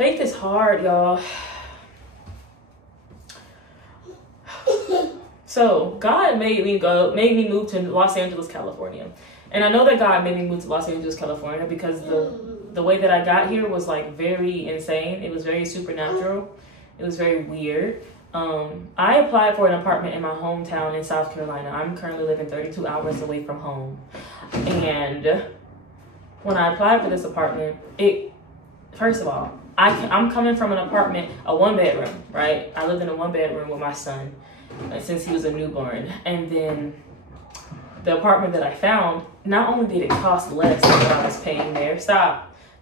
Faith is hard, y'all. So God made me move to Los Angeles, California. And I know that God made me move to Los Angeles, California because the way that I got here was like very insane. It was very supernatural. It was very weird. I applied for an apartment in my hometown in South Carolina. I'm currently living 32 hours away from home. And when I applied for this apartment, first of all, I'm coming from an apartment, a 1-bedroom, right? I lived in a 1-bedroom with my son since he was a newborn. And then the apartment that I found, not only did it cost less than what I was paying there,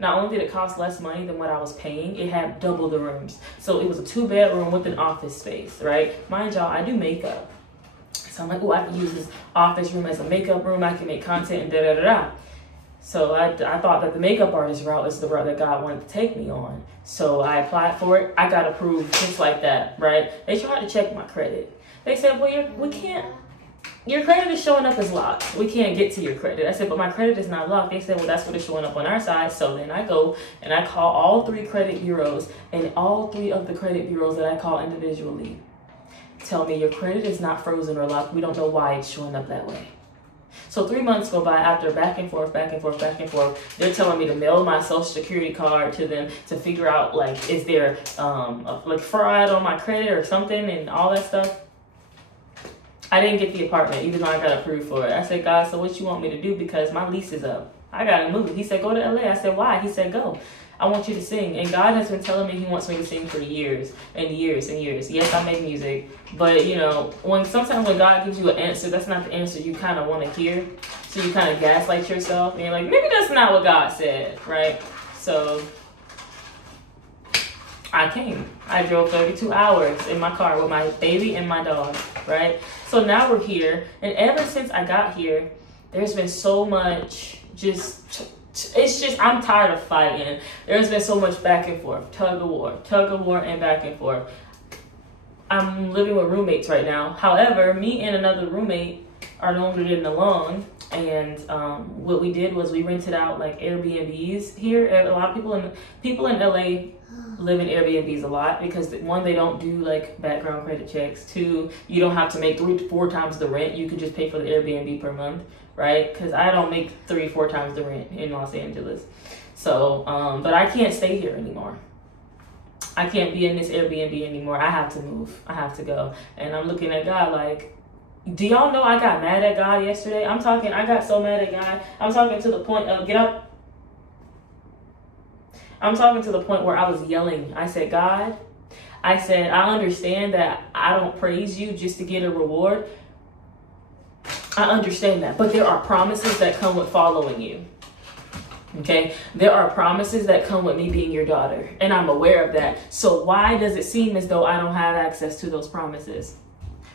not only did it cost less money than what I was paying, it had double the rooms. So it was a 2-bedroom with an office space, right? Mind y'all, I do makeup. So I'm like, oh, I can use this office room as a makeup room. I can make content and da-da-da-da. So I thought that the makeup artist route is the route that God wanted to take me on. So I applied for it. I got approved just like that, right? They tried to check my credit. They said, well, your credit is showing up as locked. We can't get to your credit. I said, but my credit is not locked. They said, well, that's what is showing up on our side. So then I go and I call all 3 credit bureaus, and all 3 of the credit bureaus that I call individually tell me your credit is not frozen or locked. We don't know why it's showing up that way. So 3 months go by after back and forth. They're telling me to mail my social security card to them to figure out, like, is there like fraud on my credit or something and all that stuff. I didn't get the apartment, even though I got approved for it. I said, God, so what you want me to do? Because my lease is up. I got to move. He said, go to LA. I said, why? He said, go. I want you to sing. And God has been telling me he wants me to sing for years and years and years. Yes, I make music. But, you know, sometimes when God gives you an answer, that's not the answer you kind of want to hear. So you kind of gaslight yourself. And you're like, maybe that's not what God said, right? So I came. I drove 32 hours in my car with my baby and my dog, right? So now we're here. And ever since I got here, there's been so much I'm tired of fighting. There's been so much back and forth, tug of war and back and forth. I'm living with roommates right now. However, me and another roommate are no longer getting along. And what we did was we rented out like Airbnbs here. A lot of people in LA live in Airbnbs a lot because 1, they don't do like background credit checks. 2, you don't have to make 3 to 4 times the rent. You can just pay for the Airbnb per month, right? Because I don't make 3 or 4 times the rent in Los Angeles. So, but I can't stay here anymore. I can't be in this Airbnb anymore. I have to move. I have to go. And I'm looking at God like, do y'all know I got mad at God yesterday? I got so mad at God. I'm talking to the point of, get up. I'm talking to the point where I was yelling. I said, God, I understand that I don't praise you just to get a reward. I understand that. But there are promises that come with following you. Okay? There are promises that come with me being your daughter. And I'm aware of that. So why does it seem as though I don't have access to those promises?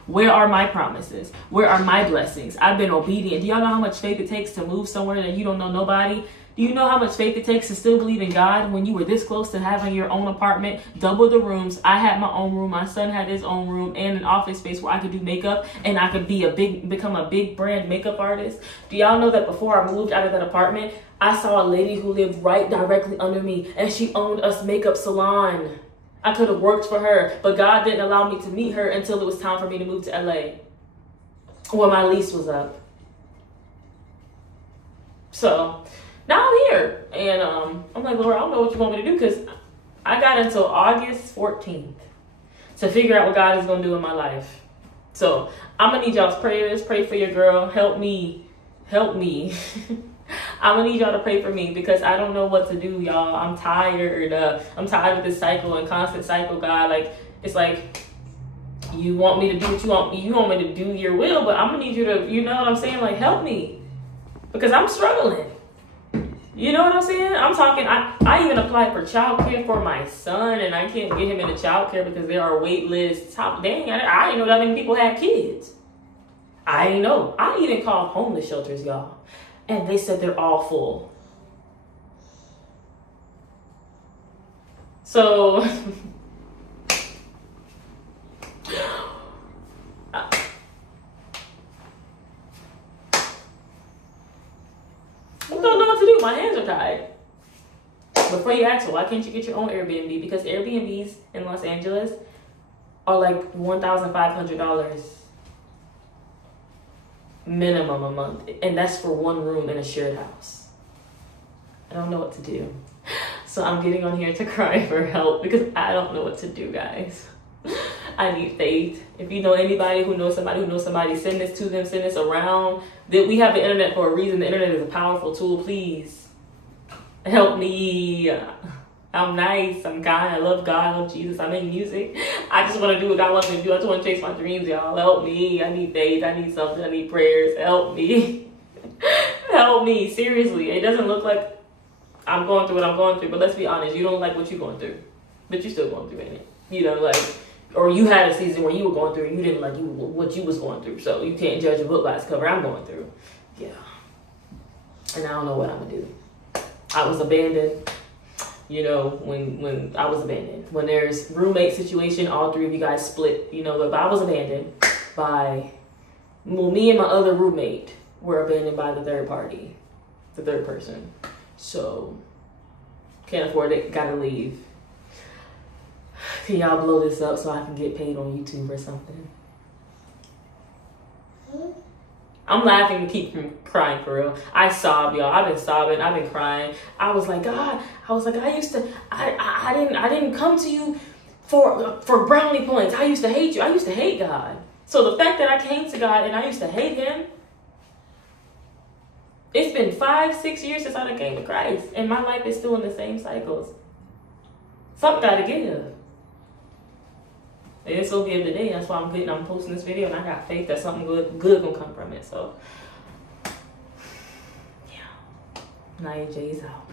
Where are my promises? Where are my blessings? I've been obedient. Do y'all know how much faith it takes to move somewhere that you don't know nobody? Do you know how much faith it takes to still believe in God when you were this close to having your own apartment, double the rooms? I had my own room. My son had his own room and an office space where I could do makeup and I could become a big brand makeup artist. Do y'all know that before I moved out of that apartment, I saw a lady who lived right directly under me and she owned a makeup salon. I could have worked for her, but God didn't allow me to meet her until it was time for me to move to LA when my lease was up. So now I'm here, and I'm like, Lord, I don't know what you want me to do, because I got until August 14th to figure out what God is going to do in my life. So I'm going to need y'all's prayers. Pray for your girl. Help me. I'm going to need y'all to pray for me because I don't know what to do, y'all. I'm tired. I'm tired of this cycle and constant cycle, God. Like, it's like you want me to do what you want. You want me to do your will, but I'm going to need you to, you know what I'm saying? Like, help me because I'm struggling. You know what I'm saying? I'm talking, I even applied for childcare for my son, and I can't get him into childcare because there are wait lists. Dang, I didn't know that many people had kids. I didn't know. I even called homeless shelters, y'all, and they said they're all full. So I don't know what to do. My hands are tied. Before you ask why can't you get your own Airbnb? Because Airbnbs in Los Angeles are like $1,500 minimum a month. And that's for one room in a shared house. I don't know what to do. So I'm getting on here to cry for help because I don't know what to do, guys. I need faith. If you know anybody who knows somebody, send this to them, send this around. That we have the internet for a reason. The internet is a powerful tool. Please help me. I'm nice. I'm kind. I love God. I love Jesus. I make music. I just want to do what God wants me to do. I just want to chase my dreams, y'all. Help me. I need faith. I need something. I need prayers. Help me. Help me. Seriously. It doesn't look like I'm going through what I'm going through, but let's be honest. You don't like what you're going through, but you're still going through it. You know, like, or you had a season where you were going through and you didn't like what you was going through, so you can't judge a book by its cover. I'm going through. Yeah. And I don't know what I'm going to do. I was abandoned. You know, when I was abandoned. When there's roommate situation, all three of you guys split. You know, but I was abandoned by, well, me and my other roommate were abandoned by the third party, the third person. So, can't afford it, gotta leave. Can y'all blow this up so I can get paid on YouTube or something? I'm laughing to keep from crying for real. I sobbed, y'all. I've been sobbing. I've been crying. I was like, God. I was like, I didn't come to you for brownie points. I used to hate you. I used to hate God. So the fact that I came to God and I used to hate Him. It's been 5-6 years since I came to Christ, and my life is still in the same cycles. Something gotta give. And it's gonna give today. That's why I'm posting this video, and I got faith that something good gonna come from it. So, yeah. Nia J is out.